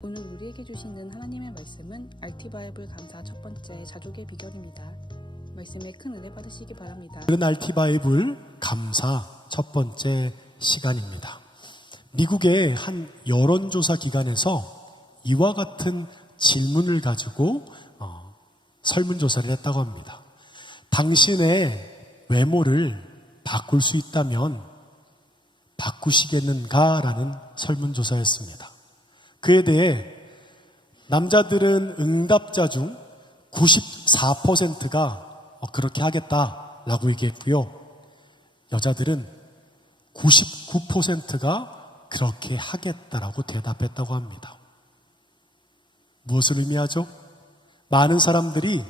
오늘 우리에게 주시는 하나님의 말씀은 RT바이블 감사 첫 번째 자족의 비결입니다. 말씀에 큰 은혜 받으시기 바랍니다. 오늘은 RT바이블 감사 첫 번째 시간입니다. 미국의 한 여론조사 기관에서 이와 같은 질문을 가지고 설문조사를 했다고 합니다. 당신의 외모를 바꿀 수 있다면 바꾸시겠는가? 라는 설문조사였습니다. 그에 대해 남자들은 응답자 중 94%가 그렇게 하겠다라고 얘기했고요. 여자들은 99%가 그렇게 하겠다라고 대답했다고 합니다. 무엇을 의미하죠? 많은 사람들이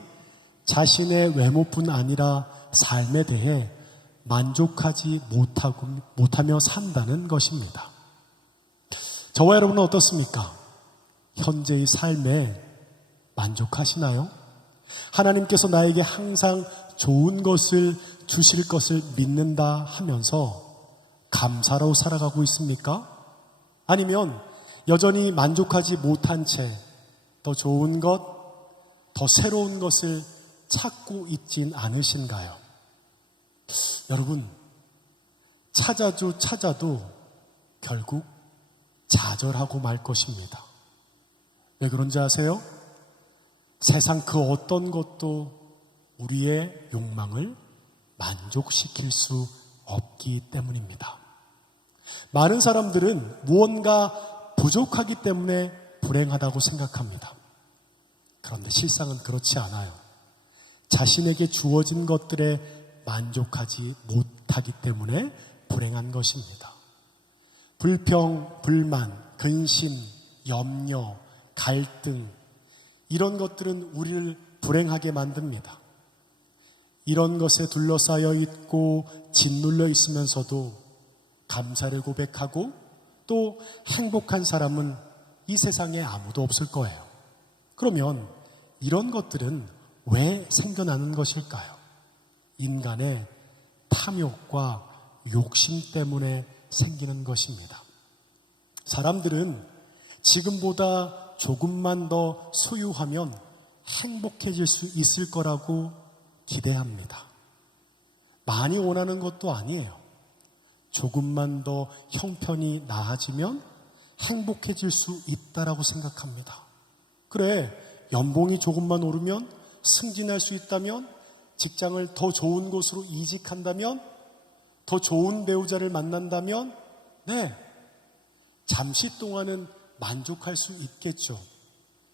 자신의 외모뿐 아니라 삶에 대해 만족하지 못하며 산다는 것입니다. 저와 여러분은 어떻습니까? 현재의 삶에 만족하시나요? 하나님께서 나에게 항상 좋은 것을 주실 것을 믿는다 하면서 감사로 살아가고 있습니까? 아니면 여전히 만족하지 못한 채 더 좋은 것, 더 새로운 것을 찾고 있진 않으신가요? 여러분, 찾아도 결국 좌절하고 말 것입니다. 왜 그런지 아세요? 세상 그 어떤 것도 우리의 욕망을 만족시킬 수 없기 때문입니다. 많은 사람들은 무언가 부족하기 때문에 불행하다고 생각합니다. 그런데 실상은 그렇지 않아요. 자신에게 주어진 것들에 만족하지 못하기 때문에 불행한 것입니다. 불평, 불만, 근심, 염려, 갈등, 이런 것들은 우리를 불행하게 만듭니다. 이런 것에 둘러싸여 있고 짓눌려 있으면서도 감사를 고백하고 또 행복한 사람은 이 세상에 아무도 없을 거예요. 그러면 이런 것들은 왜 생겨나는 것일까요? 인간의 탐욕과 욕심 때문에 생기는 것입니다. 사람들은 지금보다 조금만 더 소유하면 행복해질 수 있을 거라고 기대합니다. 많이 원하는 것도 아니에요. 조금만 더 형편이 나아지면 행복해질 수 있다라고 생각합니다. 그래, 연봉이 조금만 오르면, 승진할 수 있다면, 직장을 더 좋은 곳으로 이직한다면, 더 좋은 배우자를 만난다면, 네, 잠시 동안은 만족할 수 있겠죠.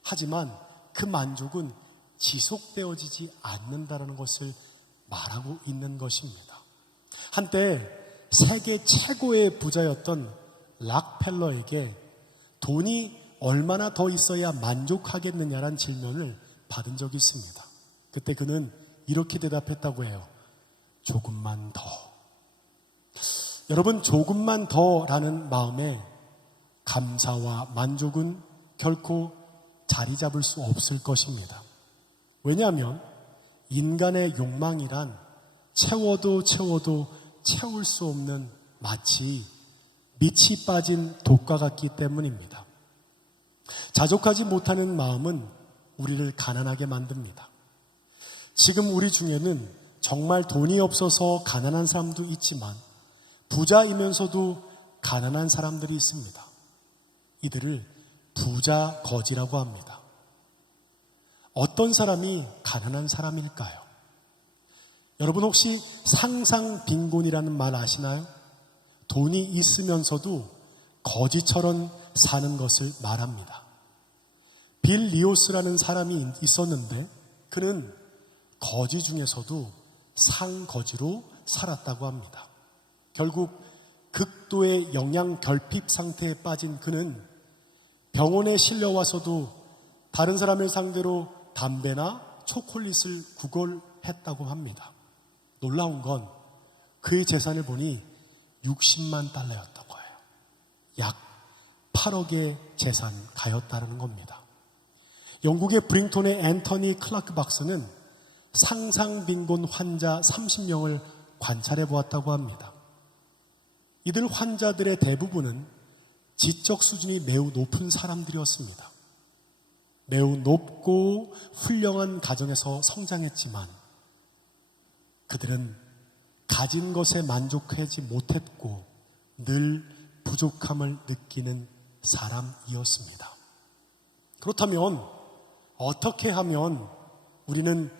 하지만 그 만족은 지속되어지지 않는다는 것을 말하고 있는 것입니다. 한때 세계 최고의 부자였던 락펠러에게 돈이 얼마나 더 있어야 만족하겠느냐라는 질문을 받은 적이 있습니다. 그때 그는 이렇게 대답했다고 해요. 조금만 더. 여러분, 조금만 더라는 마음에 감사와 만족은 결코 자리 잡을 수 없을 것입니다. 왜냐하면 인간의 욕망이란 채워도 채울 수 없는 마치 밑이 빠진 독과 같기 때문입니다. 자족하지 못하는 마음은 우리를 가난하게 만듭니다. 지금 우리 중에는 정말 돈이 없어서 가난한 사람도 있지만 부자이면서도 가난한 사람들이 있습니다. 이들을 부자 거지라고 합니다. 어떤 사람이 가난한 사람일까요? 여러분 혹시 상상 빈곤이라는 말 아시나요? 돈이 있으면서도 거지처럼 사는 것을 말합니다. 빌 리오스라는 사람이 있었는데 그는 거지 중에서도 상거지로 살았다고 합니다. 결국 극도의 영양 결핍 상태에 빠진 그는 병원에 실려와서도 다른 사람을 상대로 담배나 초콜릿을 구걸했다고 합니다. 놀라운 건 그의 재산을 보니 60만 달러였던 거예요. 약 8억의 재산가였다는 겁니다. 영국의 브링톤의 앤터니 클라크 박사는 상상빈곤 환자 30명을 관찰해 보았다고 합니다. 이들 환자들의 대부분은 지적 수준이 매우 높은 사람들이었습니다. 매우 높고 훌륭한 가정에서 성장했지만 그들은 가진 것에 만족하지 못했고 늘 부족함을 느끼는 사람이었습니다. 그렇다면 어떻게 하면 우리는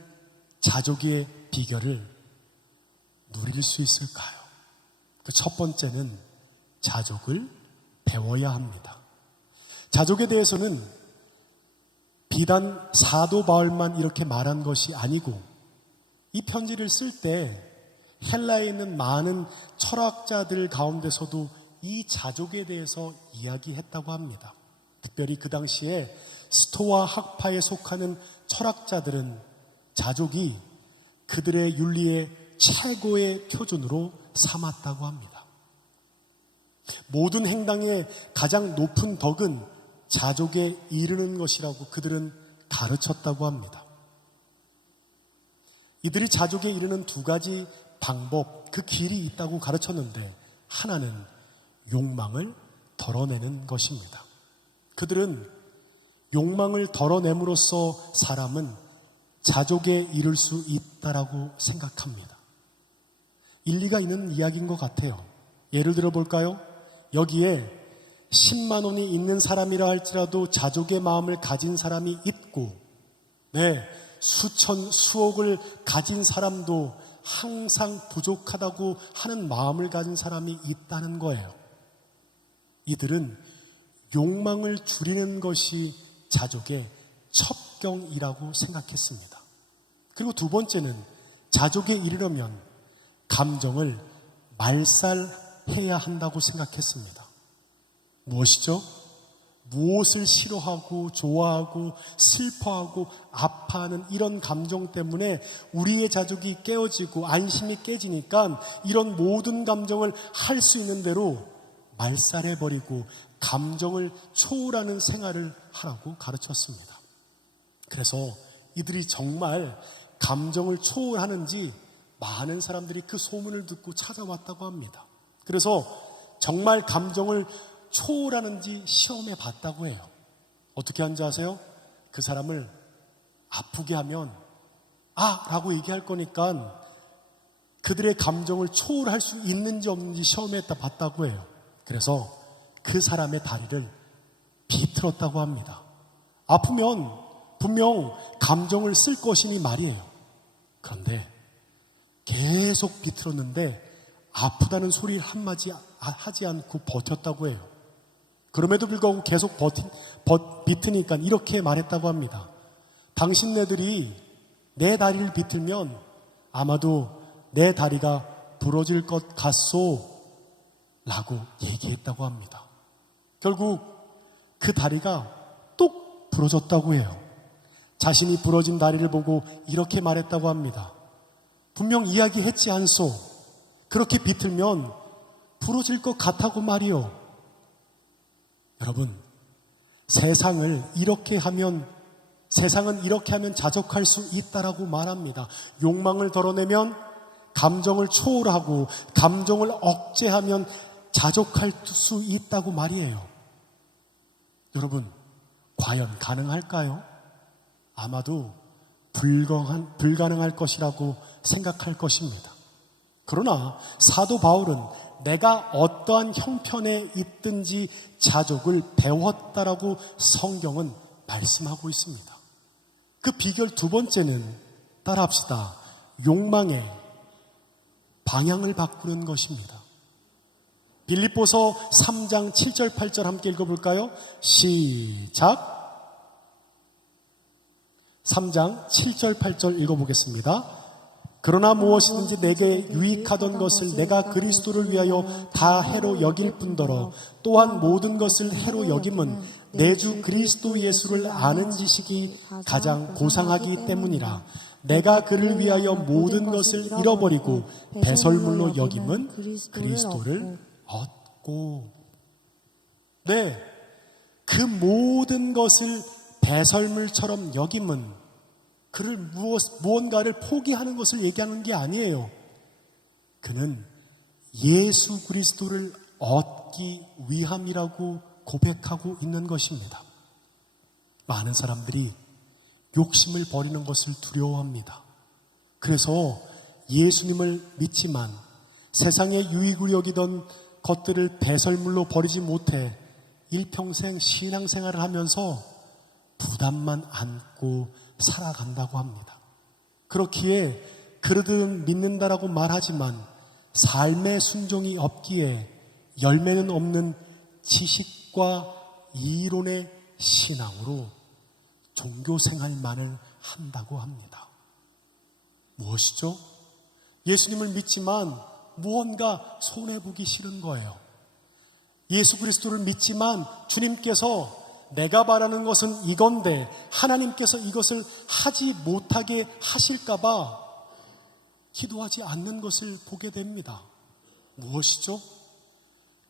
자족의 비결을 누릴 수 있을까요? 그 첫 번째는 자족을 배워야 합니다. 자족에 대해서는 비단 사도 바울만 이렇게 말한 것이 아니고 이 편지를 쓸 때 헬라에 있는 많은 철학자들 가운데서도 이 자족에 대해서 이야기했다고 합니다. 특별히 그 당시에 스토아 학파에 속하는 철학자들은 자족이 그들의 윤리의 최고의 표준으로 삼았다고 합니다. 모든 행당의 가장 높은 덕은 자족에 이르는 것이라고 그들은 가르쳤다고 합니다. 이들이 자족에 이르는 두 가지 방법, 그 길이 있다고 가르쳤는데 하나는 욕망을 덜어내는 것입니다. 그들은 욕망을 덜어냄으로써 사람은 자족에 이를 수 있다라고 생각합니다. 일리가 있는 이야기인 것 같아요. 예를 들어 볼까요? 여기에 10만 원이 있는 사람이라 할지라도 자족의 마음을 가진 사람이 있고, 수천, 수억을 가진 사람도 항상 부족하다고 하는 마음을 가진 사람이 있다는 거예요. 이들은 욕망을 줄이는 것이 자족의 첩경이라고 생각했습니다. 그리고 두 번째는 자족에 이르려면 감정을 말살해야 한다고 생각했습니다. 무엇이죠? 무엇을 싫어하고 좋아하고 슬퍼하고 아파하는 이런 감정 때문에 우리의 자족이 깨어지고 안심이 깨지니까 이런 모든 감정을 할 수 있는 대로 말살해버리고 감정을 초월하는 생활을 하라고 가르쳤습니다. 그래서 이들이 정말 감정을 초월하는지 많은 사람들이 그 소문을 듣고 찾아왔다고 합니다. 그래서 정말 감정을 초월하는지 시험해 봤다고 해요. 어떻게 하는지 아세요? 그 사람을 아프게 하면 라고 얘기할 거니까 그들의 감정을 초월할 수 있는지 없는지 시험해 봤다고 해요. 그래서 그 사람의 다리를 비틀었다고 합니다. 아프면 분명 감정을 쓸 것이니 말이에요. 그런데 계속 비틀었는데 아프다는 소리를 한마디 하지 않고 버텼다고 해요. 그럼에도 불구하고 계속 비트니까 이렇게 말했다고 합니다. 당신네들이 내 다리를 비틀면 아마도 내 다리가 부러질 것 같소 라고 얘기했다고 합니다. 결국 그 다리가 뚝 부러졌다고 해요. 자신이 부러진 다리를 보고 이렇게 말했다고 합니다. 분명 이야기했지 않소. 그렇게 비틀면 부러질 것 같다고 말이요. 여러분, 세상은 이렇게 하면 자족할 수 있다라고 말합니다. 욕망을 덜어내면 감정을 초월하고 감정을 억제하면 자족할 수 있다고 말이에요. 여러분, 과연 가능할까요? 아마도 불가능할 것이라고 생각할 것입니다. 그러나 사도 바울은 내가 어떠한 형편에 있든지 자족을 배웠다라고 성경은 말씀하고 있습니다. 그 비결 두 번째는 따라합시다. 욕망의 방향을 바꾸는 것입니다. 빌립보서 3장 7절 8절 함께 읽어볼까요? 시작. 3장 7절 8절 읽어보겠습니다. 그러나 무엇이든지 내게 유익하던 것을 내가 그리스도를 위하여 다 해로 여길 뿐더러 또한 모든 것을 해로 여김은 내 주 그리스도 예수를 아는 지식이 가장 고상하기 때문이라. 내가 그를 위하여 모든 것을 잃어버리고 배설물로 여김은 그리스도를 얻고. 그 모든 것을 배설물처럼 여김은 그를 무언가를 포기하는 것을 얘기하는 게 아니에요. 그는 예수 그리스도를 얻기 위함이라고 고백하고 있는 것입니다. 많은 사람들이 욕심을 버리는 것을 두려워합니다. 그래서 예수님을 믿지만 세상의 유익으로 여기던 것들을 배설물로 버리지 못해 일평생 신앙생활을 하면서 부담만 안고 살아간다고 합니다. 그렇기에 그러든 믿는다라고 말하지만 삶의 순종이 없기에 열매는 없는 지식과 이론의 신앙으로 종교생활만을 한다고 합니다. 무엇이죠? 예수님을 믿지만 무언가 손해보기 싫은 거예요. 예수 그리스도를 믿지만 주님께서 내가 바라는 것은 이건데 하나님께서 이것을 하지 못하게 하실까봐 기도하지 않는 것을 보게 됩니다. 무엇이죠?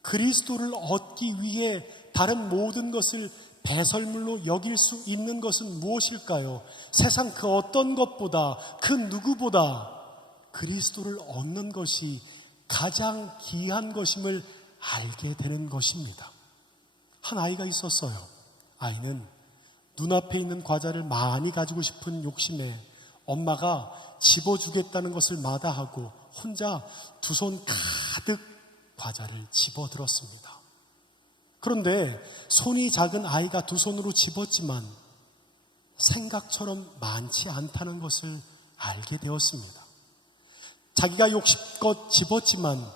그리스도를 얻기 위해 다른 모든 것을 배설물로 여길 수 있는 것은 무엇일까요? 세상 그 어떤 것보다 그 누구보다 그리스도를 얻는 것이 가장 귀한 것임을 알게 되는 것입니다. 한 아이가 있었어요. 아이는 눈앞에 있는 과자를 많이 가지고 싶은 욕심에 엄마가 집어주겠다는 것을 마다하고 혼자 두 손 가득 과자를 집어들었습니다. 그런데 손이 작은 아이가 두 손으로 집었지만 생각처럼 많지 않다는 것을 알게 되었습니다. 자기가 욕심껏 집었지만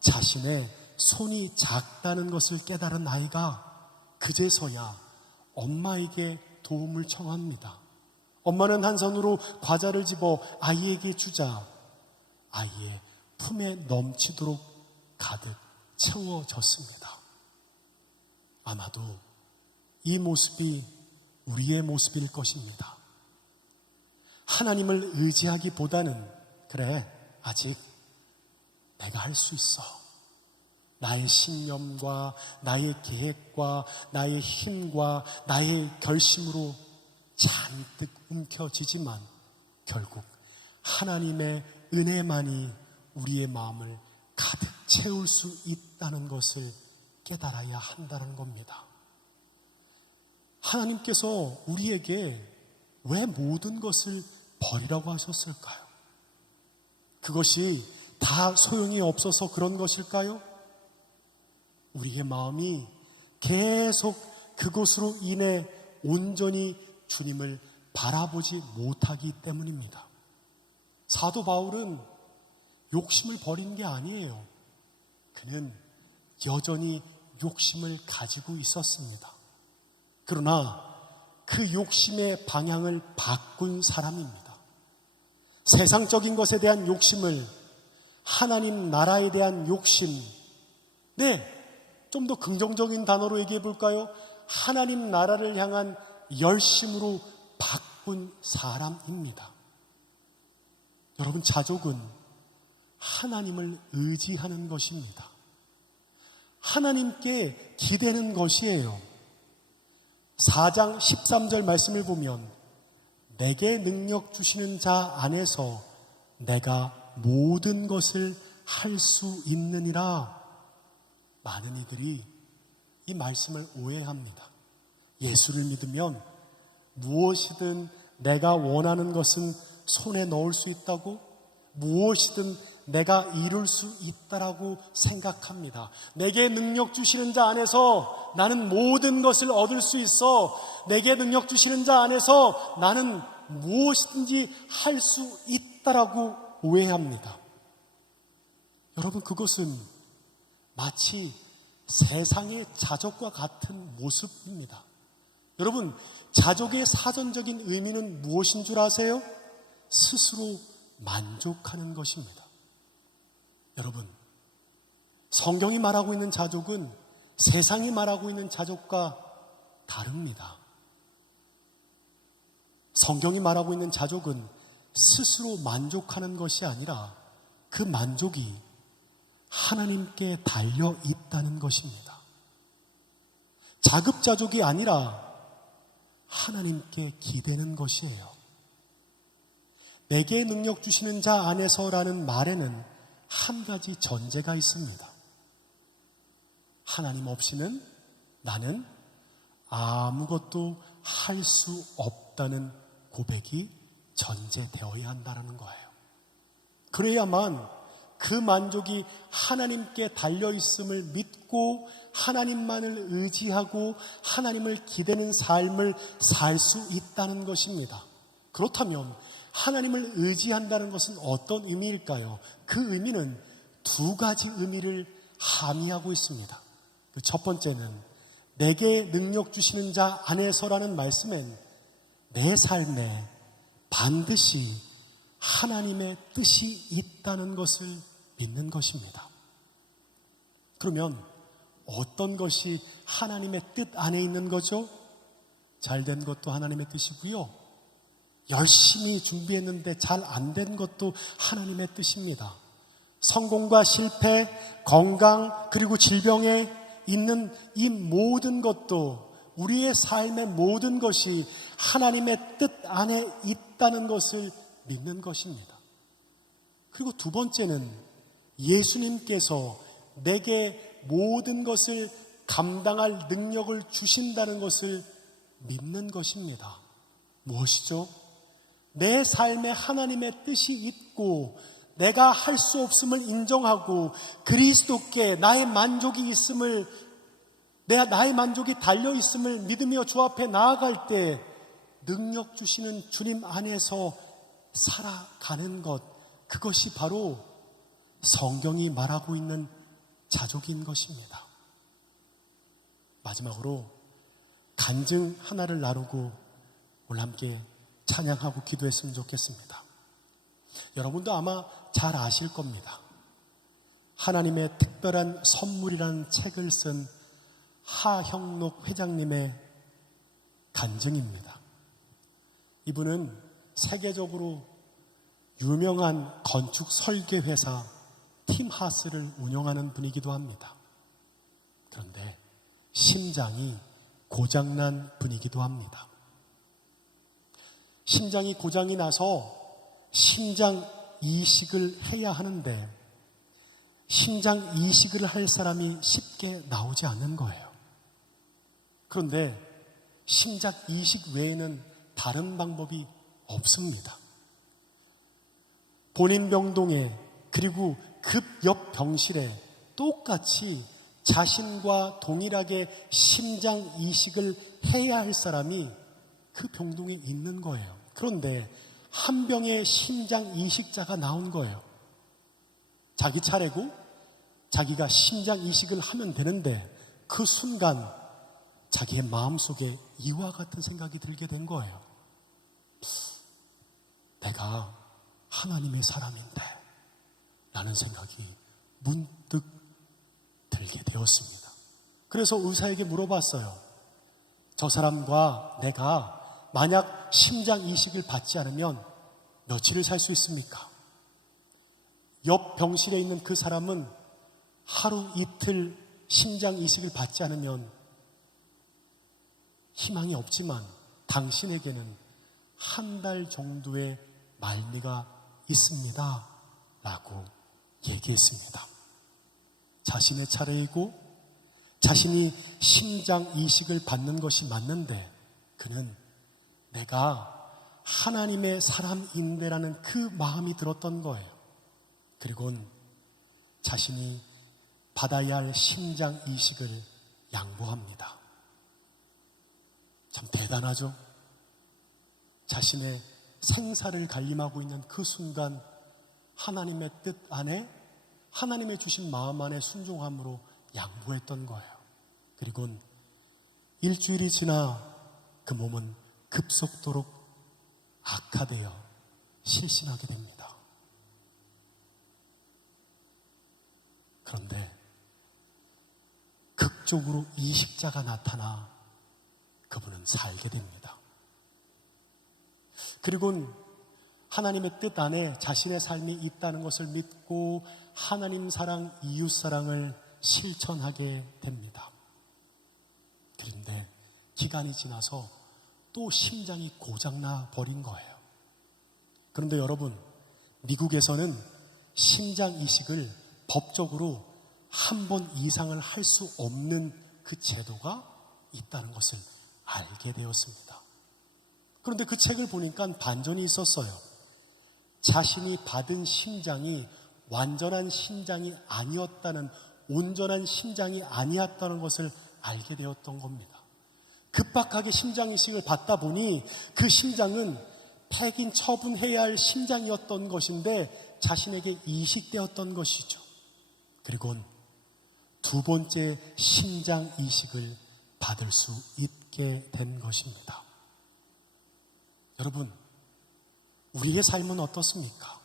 자신의 손이 작다는 것을 깨달은 아이가 그제서야 엄마에게 도움을 청합니다. 엄마는 한 손으로 과자를 집어 아이에게 주자 아이의 품에 넘치도록 가득 채워졌습니다. 아마도 이 모습이 우리의 모습일 것입니다. 하나님을 의지하기보다는 그래, 아직 내가 할 수 있어. 나의 신념과 나의 계획과 나의 힘과 나의 결심으로 잔뜩 움켜쥐지만 결국 하나님의 은혜만이 우리의 마음을 가득 채울 수 있다는 것을 깨달아야 한다는 겁니다. 하나님께서 우리에게 왜 모든 것을 버리라고 하셨을까요? 그것이 다 소용이 없어서 그런 것일까요? 우리의 마음이 계속 그것으로 인해 온전히 주님을 바라보지 못하기 때문입니다. 사도 바울은 욕심을 버린 게 아니에요. 그는 여전히 욕심을 가지고 있었습니다. 그러나 그 욕심의 방향을 바꾼 사람입니다. 세상적인 것에 대한 욕심을 하나님 나라에 대한 욕심, 좀 더 긍정적인 단어로 얘기해 볼까요? 하나님 나라를 향한 열심으로 바꾼 사람입니다. 여러분, 자족은 하나님을 의지하는 것입니다. 하나님께 기대는 것이에요. 4장 13절 말씀을 보면 내게 능력 주시는 자 안에서 내가 모든 것을 할 수 있느니라. 많은 이들이 이 말씀을 오해합니다. 예수를 믿으면 무엇이든 내가 원하는 것은 손에 넣을 수 있다고, 무엇이든 내가 이룰 수 있다라고 생각합니다. 내게 능력 주시는 자 안에서 나는 모든 것을 얻을 수 있어. 내게 능력 주시는 자 안에서 나는 무엇이든지 할 수 있다라고 오해합니다. 여러분, 그것은 마치 세상의 자족과 같은 모습입니다. 여러분, 자족의 사전적인 의미는 무엇인 줄 아세요? 스스로 만족하는 것입니다. 여러분, 성경이 말하고 있는 자족은 세상이 말하고 있는 자족과 다릅니다. 성경이 말하고 있는 자족은 스스로 만족하는 것이 아니라 그 만족이 하나님께 달려 있다는 것입니다. 자급자족이 아니라 하나님께 기대는 것이에요. 내게 능력 주시는 자 안에서라는 말에는 한 가지 전제가 있습니다. 하나님 없이는 나는 아무것도 할 수 없다는 고백이 전제되어야 한다는 거예요. 그래야만 그 만족이 하나님께 달려있음을 믿고 하나님만을 의지하고 하나님을 기대는 삶을 살 수 있다는 것입니다. 그렇다면 하나님을 의지한다는 것은 어떤 의미일까요? 그 의미는 두 가지 의미를 함의하고 있습니다. 그 첫 번째는 내게 능력 주시는 자 안에서라는 말씀엔 내 삶에 반드시 하나님의 뜻이 있다는 것을 믿는 것입니다. 그러면 어떤 것이 하나님의 뜻 안에 있는 거죠? 잘된 것도 하나님의 뜻이고요. 열심히 준비했는데 잘 안 된 것도 하나님의 뜻입니다. 성공과 실패, 건강, 그리고 질병에 있는 이 모든 것도 우리의 삶의 모든 것이 하나님의 뜻 안에 있다는 것을 믿는 것입니다. 그리고 두 번째는 예수님께서 내게 모든 것을 감당할 능력을 주신다는 것을 믿는 것입니다. 무엇이죠? 내 삶에 하나님의 뜻이 있고 내가 할 수 없음을 인정하고 그리스도께 나의 만족이 있음을, 나의 만족이 달려있음을 믿으며 주 앞에 나아갈 때 능력 주시는 주님 안에서 살아가는 것, 그것이 바로 성경이 말하고 있는 자족인 것입니다. 마지막으로 간증 하나를 나누고 오늘 함께 찬양하고 기도했으면 좋겠습니다. 여러분도 아마 잘 아실 겁니다. 하나님의 특별한 선물이라는 책을 쓴 하형록 회장님의 간증입니다. 이분은 세계적으로 유명한 건축 설계회사 팀하스를 운영하는 분이기도 합니다. 그런데 심장이 고장난 분이기도 합니다. 심장이 고장이 나서 심장 이식을 해야 하는데 심장 이식을 할 사람이 쉽게 나오지 않는 거예요. 그런데 심장 이식 외에는 다른 방법이 없습니다. 본인 병동에 그리고 급 옆 병실에 똑같이 자신과 동일하게 심장 이식을 해야 할 사람이 그 병동에 있는 거예요. 그런데 한 병의 심장 이식자가 나온 거예요. 자기 차례고 자기가 심장 이식을 하면 되는데 그 순간 자기의 마음속에 이와 같은 생각이 들게 된 거예요. 내가 하나님의 사람인데 라는 생각이 문득 들게 되었습니다. 그래서 의사에게 물어봤어요. 저 사람과 내가 만약 심장 이식을 받지 않으면 며칠을 살 수 있습니까? 옆 병실에 있는 그 사람은 하루 이틀 심장 이식을 받지 않으면 희망이 없지만 당신에게는 한 달 정도의 말미가 있습니다 라고 얘기했습니다. 자신의 차례이고 자신이 심장 이식을 받는 것이 맞는데 그는 내가 하나님의 사람인데라는 그 마음이 들었던 거예요. 그리고는 자신이 받아야 할 심장 이식을 양보합니다. 참 대단하죠? 자신의 생사를 갈림하고 있는 그 순간 하나님의 뜻 안에 하나님의 주신 마음 안에 순종함으로 양보했던 거예요. 그리고는 일주일이 지나 그 몸은 급속도로 악화되어 실신하게 됩니다. 그런데 극적으로 이식자가 나타나 그분은 살게 됩니다. 그리고는 하나님의 뜻 안에 자신의 삶이 있다는 것을 믿고 하나님 사랑, 이웃 사랑을 실천하게 됩니다. 그런데 기간이 지나서 또 심장이 고장나 버린 거예요. 그런데 여러분, 미국에서는 심장 이식을 법적으로 한 번 이상을 할 수 없는 그 제도가 있다는 것을 알게 되었습니다. 그런데 그 책을 보니까 반전이 있었어요. 자신이 받은 심장이 완전한 심장이 아니었다는, 온전한 심장이 아니었다는 것을 알게 되었던 겁니다. 급박하게 심장 이식을 받다 보니 그 심장은 폐긴 처분해야 할 심장이었던 것인데 자신에게 이식되었던 것이죠. 그리고는 두 번째 심장 이식을 받을 수 있게 된 것입니다. 여러분, 우리의 삶은 어떻습니까?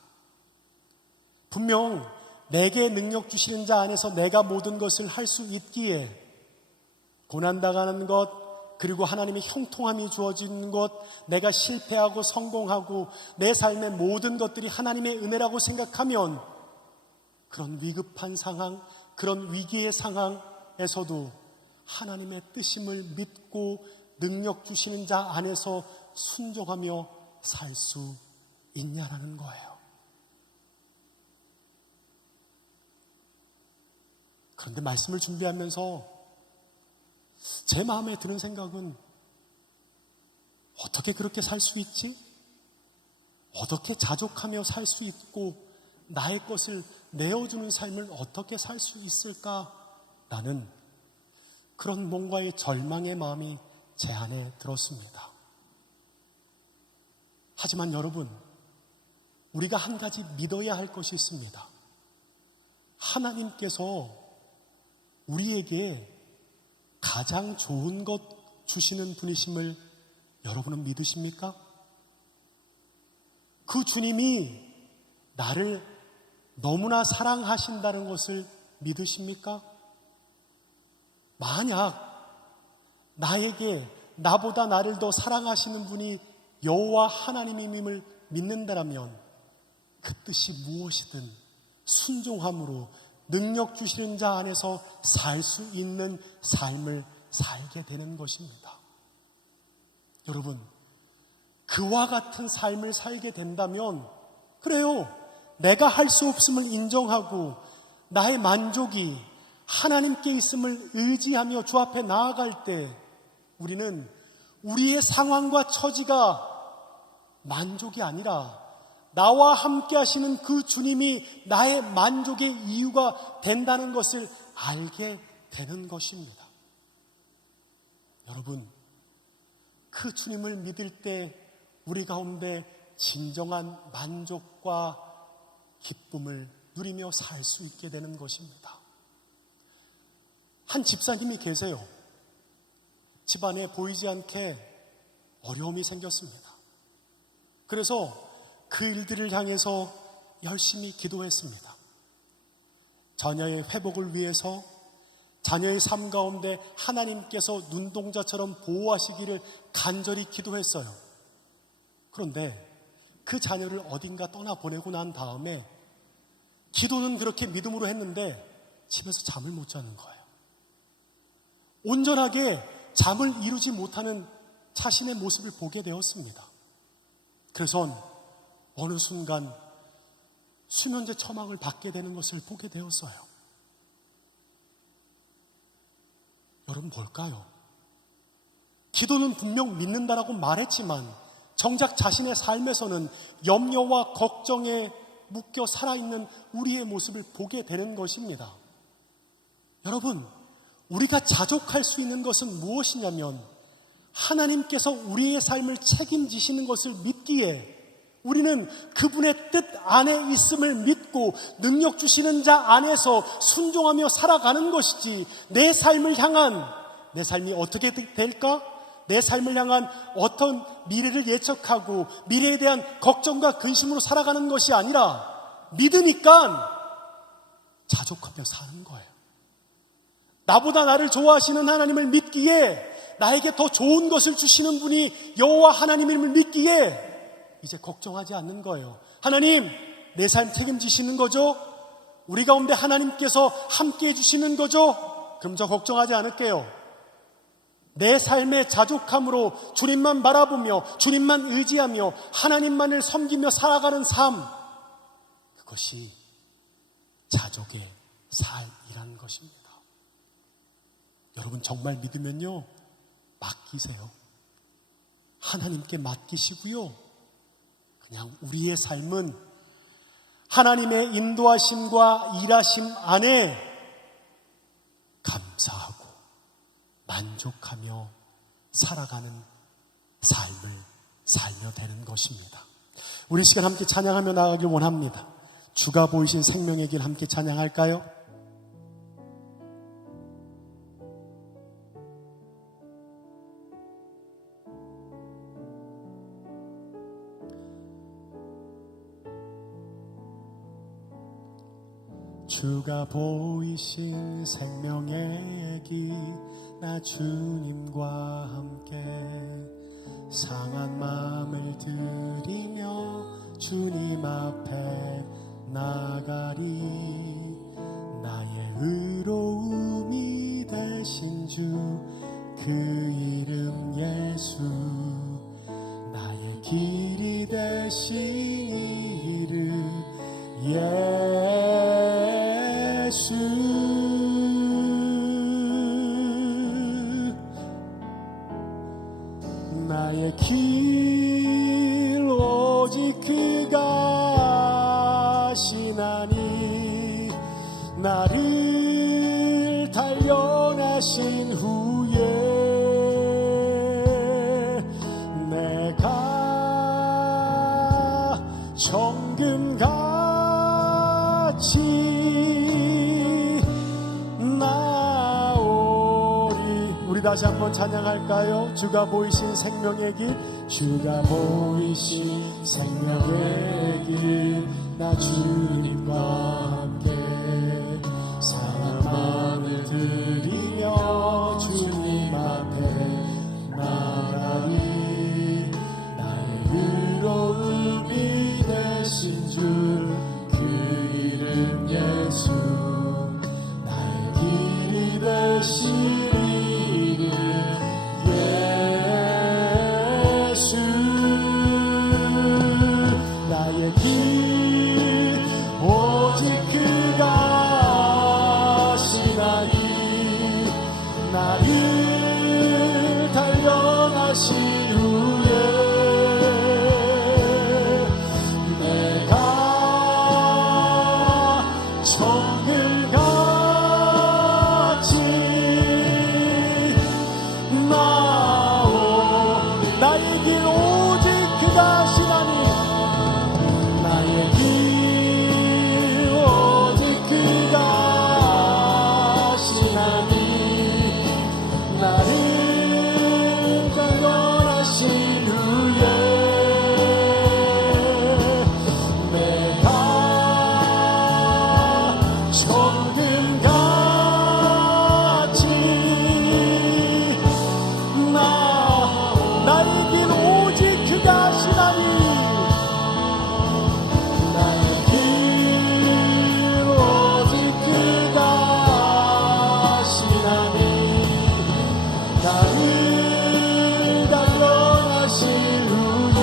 분명 내게 능력 주시는 자 안에서 내가 모든 것을 할 수 있기에 고난당하는 것, 그리고 하나님의 형통함이 주어지는 것, 내가 실패하고 성공하고 내 삶의 모든 것들이 하나님의 은혜라고 생각하면 그런 위급한 상황, 그런 위기의 상황에서도 하나님의 뜻임을 믿고 능력 주시는 자 안에서 순종하며 살 수 있냐라는 거예요. 그런데 말씀을 준비하면서 제 마음에 드는 생각은 어떻게 그렇게 살 수 있지? 어떻게 자족하며 살 수 있고 나의 것을 내어주는 삶을 어떻게 살 수 있을까라는 그런 뭔가의 절망의 마음이 제 안에 들었습니다. 하지만 여러분, 우리가 한 가지 믿어야 할 것이 있습니다. 하나님께서 우리에게 가장 좋은 것 주시는 분이심을 여러분은 믿으십니까? 그 주님이 나를 너무나 사랑하신다는 것을 믿으십니까? 만약 나에게 나보다 나를 더 사랑하시는 분이 여호와 하나님임을 믿는다면 그 뜻이 무엇이든 순종함으로 능력 주시는 자 안에서 살 수 있는 삶을 살게 되는 것입니다. 여러분, 그와 같은 삶을 살게 된다면 그래요, 내가 할 수 없음을 인정하고 나의 만족이 하나님께 있음을 의지하며 주 앞에 나아갈 때 우리는 우리의 상황과 처지가 만족이 아니라 나와 함께 하시는 그 주님이 나의 만족의 이유가 된다는 것을 알게 되는 것입니다. 여러분, 그 주님을 믿을 때 우리 가운데 진정한 만족과 기쁨을 누리며 살 수 있게 되는 것입니다. 한 집사님이 계세요. 집안에 보이지 않게 어려움이 생겼습니다. 그래서 그 일들을 향해서 열심히 기도했습니다. 자녀의 회복을 위해서 자녀의 삶 가운데 하나님께서 눈동자처럼 보호하시기를 간절히 기도했어요. 그런데 그 자녀를 어딘가 떠나보내고 난 다음에 기도는 그렇게 믿음으로 했는데 집에서 잠을 못 자는 거예요. 온전하게 잠을 이루지 못하는 자신의 모습을 보게 되었습니다. 그래서 어느 순간 수면제 처방을 받게 되는 것을 보게 되었어요. 여러분, 뭘까요? 기도는 분명 믿는다라고 말했지만 정작 자신의 삶에서는 염려와 걱정에 묶여 살아있는 우리의 모습을 보게 되는 것입니다. 여러분, 우리가 자족할 수 있는 것은 무엇이냐면 하나님께서 우리의 삶을 책임지시는 것을 믿기에 우리는 그분의 뜻 안에 있음을 믿고 능력 주시는 자 안에서 순종하며 살아가는 것이지, 내 삶을 향한, 내 삶이 어떻게 될까? 내 삶을 향한 어떤 미래를 예측하고 미래에 대한 걱정과 근심으로 살아가는 것이 아니라 믿으니까 자족하며 사는 거예요. 나보다 나를 좋아하시는 하나님을 믿기에, 나에게 더 좋은 것을 주시는 분이 여호와 하나님임을 믿기에 이제 걱정하지 않는 거예요. 하나님, 내 삶 책임지시는 거죠? 우리 가운데 하나님께서 함께 해주시는 거죠? 그럼 저 걱정하지 않을게요. 내 삶의 자족함으로 주님만 바라보며 주님만 의지하며 하나님만을 섬기며 살아가는 삶, 그것이 자족의 삶이라는 것입니다. 여러분 정말 믿으면요, 맡기세요. 하나님께 맡기시고요, 그냥 우리의 삶은 하나님의 인도하심과 일하심 안에 감사하고 만족하며 살아가는 삶을 살며 되는 것입니다. 우리 시간 함께 찬양하며 나가길 원합니다. 주가 보이신 생명의 길 함께 찬양할까요? 주가 보이신 생명의 길, 나 주님과 함께 상한 마음을 들이며 주님 앞에 나가리. 나의 의로움이 되신 주, 그 이름 예수. 나의 길이 되신 이름 예수. 나의 길 오직 그가 아시나니. 나를 단련하신 후에 내가 정금같이 나오리. 우리 다시 한번 찬양할까요? 주가 보이신 생명의 길, 주가 보이신 생명의 길, 나 주님과 함께 상한 마음을 들이며 주님 앞에 나가리. 나의 의로움이 되신 주, 그 이름 예수. 나의 길이 되신 이름 예수. 나의 길 오직 그가 아시나니. 나를 단련하신 후에 내가 정글같이 나오리. 나의 길 오직 그가 아시나니. 나의 길 오직 그가 아시나니. 나를 단련하신 후에 내가 정금같이 나의 길 오직 그가 아시나니. 나의 길 오직 그가 아시나니. 나를 단련하신 후에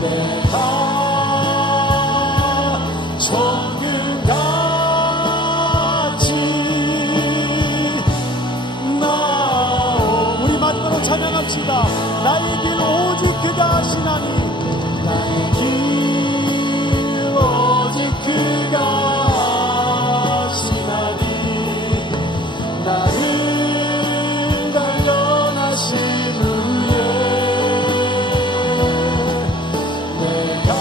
내가 정금같이 나오. 우리 마지막으로 찬양합시다. 나의 길 오직 그가 아시나니. 나의 길 오직 그가 아시나니. 나를 단련하신 후에 내가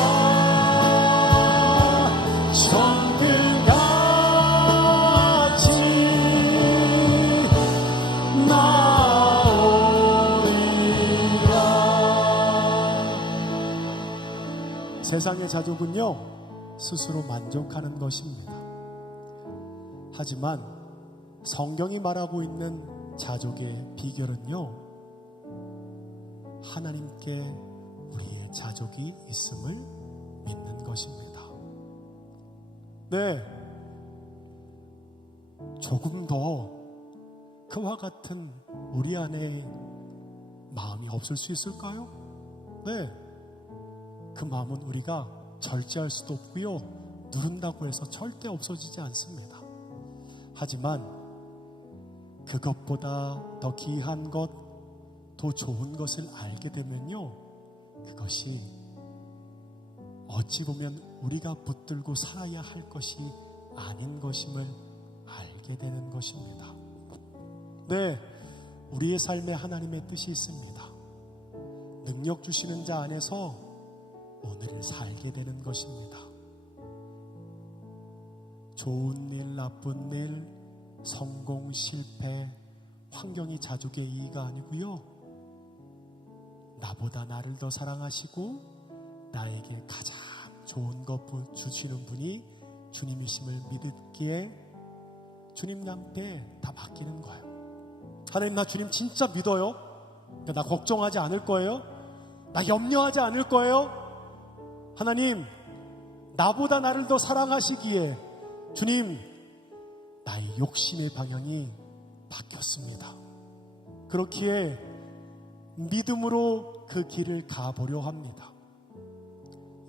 정금같이 나오리라. 세상의 자족은요, 스스로 만족하는 것입니다. 하지만 성경이 말하고 있는 자족의 비결은요, 하나님께 우리의 자족이 있음을 믿는 것입니다. 네, 조금 더 그와 같은 우리 안에 마음이 없을 수 있을까요? 네, 그 마음은 우리가 절제할 수도 없고요, 누른다고 해서 절대 없어지지 않습니다. 하지만 그것보다 더 귀한 것, 더 좋은 것을 알게 되면요, 그것이 어찌 보면 우리가 붙들고 살아야 할 것이 아닌 것임을 알게 되는 것입니다. 네, 우리의 삶에 하나님의 뜻이 있습니다. 능력 주시는 자 안에서 오늘을 살게 되는 것입니다. 좋은 일, 나쁜 일, 성공, 실패, 환경이 자족의 이의가 아니고요, 나보다 나를 더 사랑하시고 나에게 가장 좋은 것 주시는 분이 주님이심을 믿기에 주님 앞에 다 맡기는 거예요. 하나님, 나 주님 진짜 믿어요. 나 걱정하지 않을 거예요. 나 염려하지 않을 거예요. 하나님, 나보다 나를 더 사랑하시기에 주님, 나의 욕심의 방향이 바뀌었습니다. 그렇기에 믿음으로 그 길을 가보려 합니다.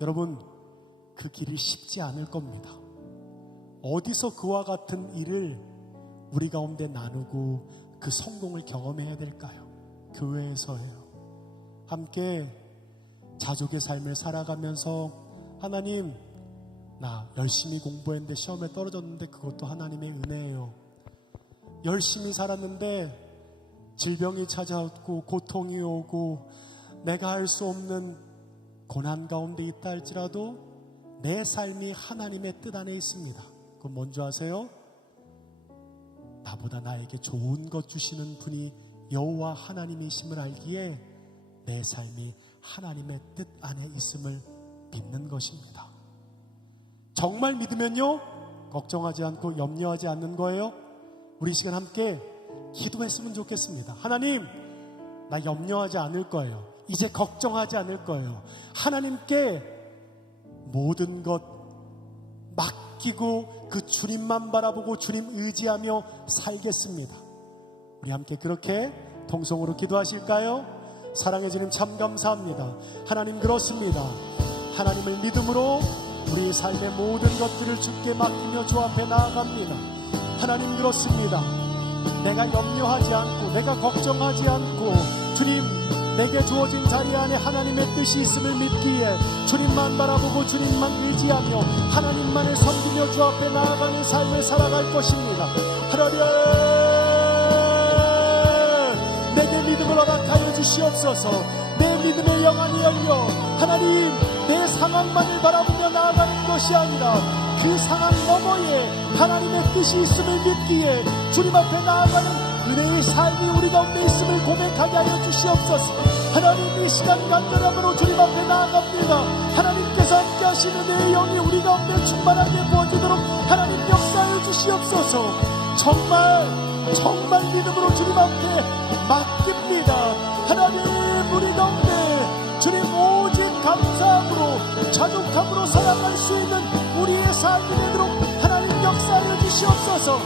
여러분, 그 길이 쉽지 않을 겁니다. 어디서 그와 같은 일을 우리 가운데 나누고 그 성공을 경험해야 될까요? 교회에서예요. 함께 자족의 삶을 살아가면서 하나님, 나 열심히 공부했는데 시험에 떨어졌는데 그것도 하나님의 은혜예요. 열심히 살았는데 질병이 찾아오고 고통이 오고 내가 할 수 없는 고난 가운데 있다 할지라도 내 삶이 하나님의 뜻 안에 있습니다. 그건 뭔지 아세요? 나보다 나에게 좋은 것 주시는 분이 여호와 하나님이심을 알기에 내 삶이 하나님의 뜻 안에 있음을 믿는 것입니다. 정말 믿으면요, 걱정하지 않고 염려하지 않는 거예요. 우리 시간 함께 기도했으면 좋겠습니다. 하나님, 나 염려하지 않을 거예요. 이제 걱정하지 않을 거예요. 하나님께 모든 것 맡기고 그 주님만 바라보고 주님 의지하며 살겠습니다. 우리 함께 그렇게 통성으로 기도하실까요? 사랑해 주님, 참 감사합니다. 하나님, 그렇습니다. 하나님을 믿음으로 우리 삶의 모든 것들을 주께 맡기며 주 앞에 나아갑니다. 하나님, 그렇습니다. 내가 염려하지 않고 내가 걱정하지 않고 주님, 내게 주어진 자리 안에 하나님의 뜻이 있음을 믿기에 주님만 바라보고 주님만 의지하며 하나님만을 섬기며 주 앞에 나아가는 삶을 살아갈 것입니다. 하나님, 내게 믿음을 허락하여 주시옵소서. 내 믿음의 영안이 열려 하나님, 내 상황만을 바라보며 나아가는 것이 아니라 그 상황 너머에 하나님의 뜻이 있음을 믿기에 주님 앞에 나아가는 은혜의 삶이 우리 가운데 있음을 고백하게 하여 주시옵소서. 하나님, 이 시간 간절함으로 주님 앞에 나아갑니다. 하나님께서 함께 하시는 은혜의 영이 우리 가운데 충만하게 부어지도록 하나님 역사하여 주시옵소서. 정말 믿음으로 주님 앞에 맡깁니다. 하나님, 우리 가운데 주님 오직 감사함으로 자족함으로 살아갈 수 있는 우리의 삶이 되도록 하나님 역사하여 주시옵소서.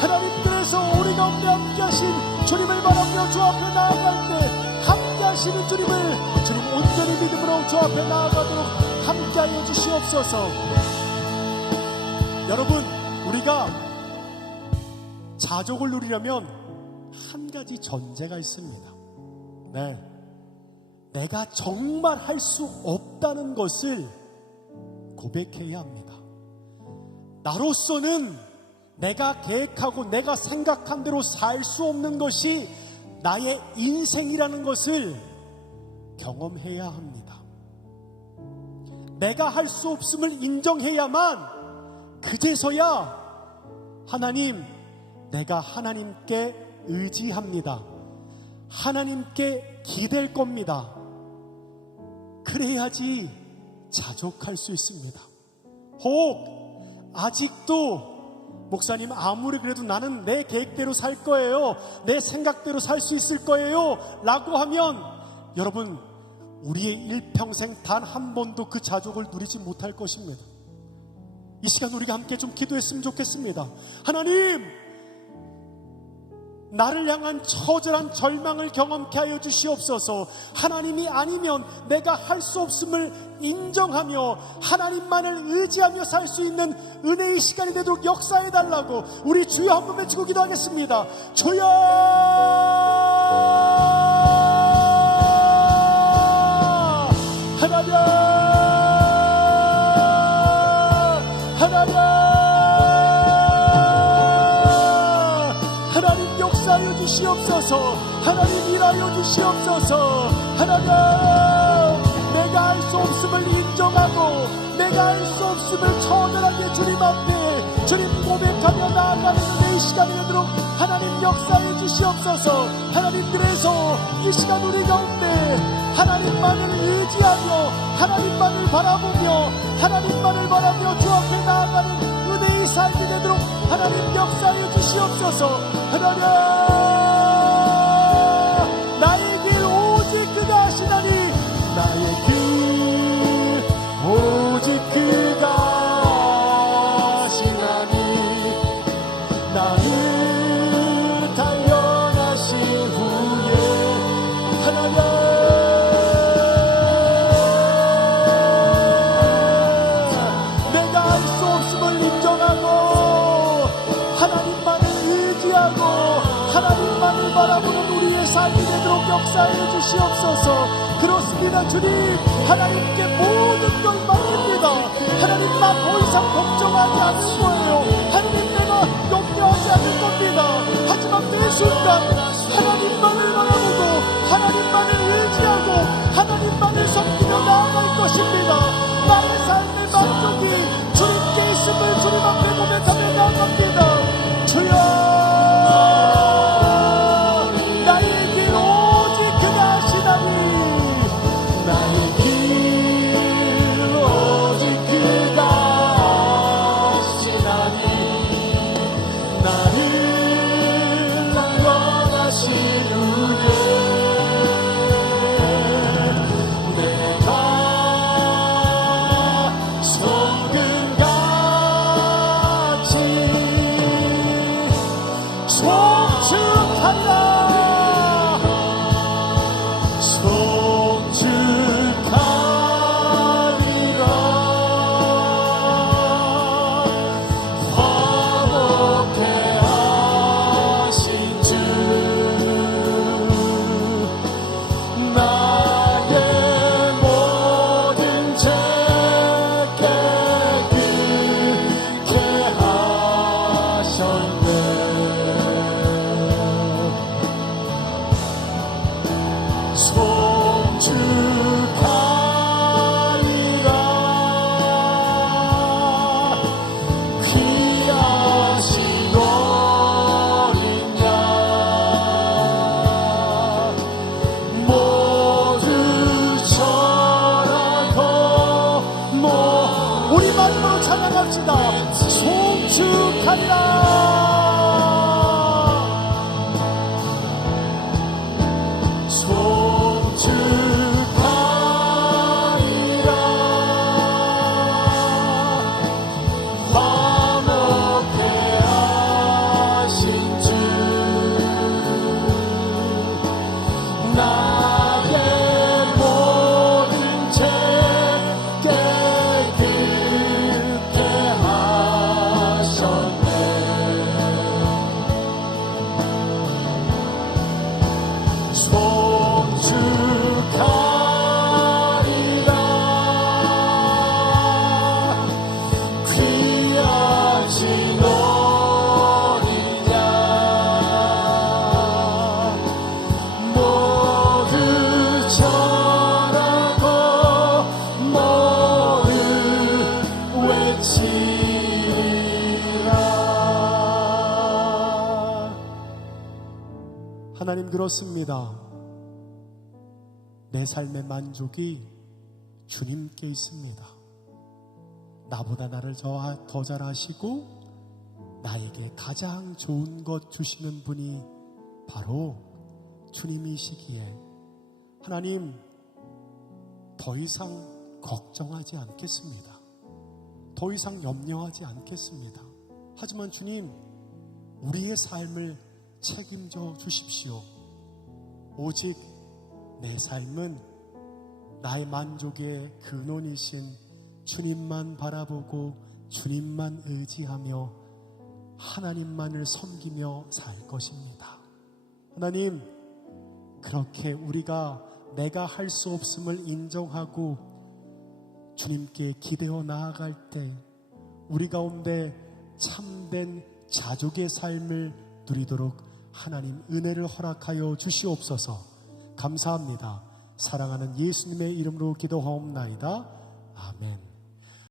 하나님, 그래서 우리 가운데 함께 하신 주님을 바라며 주 앞에 나아갈 때 함께 하시는 주님을 주님 온전히 믿음으로 주 앞에 나아가도록 함께 하여 주시옵소서. 여러분, 우리가 자족을 누리려면 한 가지 전제가 있습니다. 네, 내가 정말 할 수 없다는 것을 고백해야 합니다. 나로서는 내가 계획하고 내가 생각한 대로 살 수 없는 것이 나의 인생이라는 것을 경험해야 합니다. 내가 할 수 없음을 인정해야만 그제서야 하나님, 내가 하나님께 의지합니다. 하나님께 기댈 겁니다. 그래야지 자족할 수 있습니다. 혹 아직도 목사님, 아무리 그래도 나는 내 계획대로 살 거예요, 내 생각대로 살 수 있을 거예요 라고 하면 여러분, 우리의 일평생 단 한 번도 그 자족을 누리지 못할 것입니다. 이 시간 우리가 함께 좀 기도했으면 좋겠습니다. 하나님, 나를 향한 처절한 절망을 경험케 하여 주시옵소서. 하나님이 아니면 내가 할 수 없음을 인정하며 하나님만을 의지하며 살 수 있는 은혜의 시간이 되도록 역사해 달라고 우리 주여 한번 외치고 기도하겠습니다. 주여! 하나님! 하나님! 하나님 역사하여 주시옵소서. 하나님 일하여 주시옵소서. 하나님, 내가 할 수 없음을 인정하고 내가 할 수 없음을 처절하게 주님 앞에 주님 고백하며 나아가는 이 시간이 되도록 하나님 역사해 주시옵소서. 하나님, 그래서 이 시간 우리 가운데 하나님만을 의지하며 하나님만을 바라보며 하나님만을 바라며 주 앞에 나아가는 은혜의 삶이 되도록 하나님 역사해 주시옵소서. 하나님, 나의 길 오직 그가 하시나니 나의 길 오직 그가 하시나니 나를 단련하신 후에 하나님, 내가 할 수 없음을 인정하고 하나님만을 의지하고 하나님만을 바라보는 우리의 삶이 되도록 역사해 주시옵소서. 그렇습니다. 주님, 하나님께 모든 걸 맡깁니다. 하나님, 나 더 이상 걱정하지 않을 거예요. 하나님, 내가 염려하지 않을 겁니다. 하지만 그 순간 하나님만을 바라보고 하나님만을 의지하고 하나님만을 섬기며 나아갈 것입니다. 나의 삶의 만족이 주님께 있음을 주님 앞에 고백하며 나아갑니다. 주여, 나의 길 오직 그가 하시나니 나의 길 오직 그가 하시나니 나를 단련하신 후에 내가 소금같이 송축하리라 송축하리라 화목해 하신 주 나의 모든 죄 깨끗게 하셨네. 송축하리라 귀하신 어린 양 모두 절하고 우리 마지막으로 찬양합시다. 송축하리라 송축하리라 화목해 하신 주 나의 모든 죄 깨끗게 하셨네. 송축하리라 귀하신 어린 양 모두 절하고 모두 외치리라. 하나님, 그렇습니다. 내 삶의 만족이 주님께 있습니다. 나보다 나를 더 잘 아시고 나에게 가장 좋은 것 주시는 분이 바로 주님이시기에 하나님, 더 이상 걱정하지 않겠습니다. 더 이상 염려하지 않겠습니다. 하지만 주님, 우리의 삶을 책임져 주십시오. 오직 내 삶은 나의 만족의 근원이신 주님만 바라보고 주님만 의지하며 하나님만을 섬기며 살 것입니다. 하나님, 그렇게 우리가 내가 할 수 없음을 인정하고 주님께 기대어 나아갈 때 우리 가운데 참된 자족의 삶을 누리도록 하나님 은혜를 허락하여 주시옵소서. 감사합니다. 사랑하는 예수님의 이름으로 기도하옵나이다. 아멘.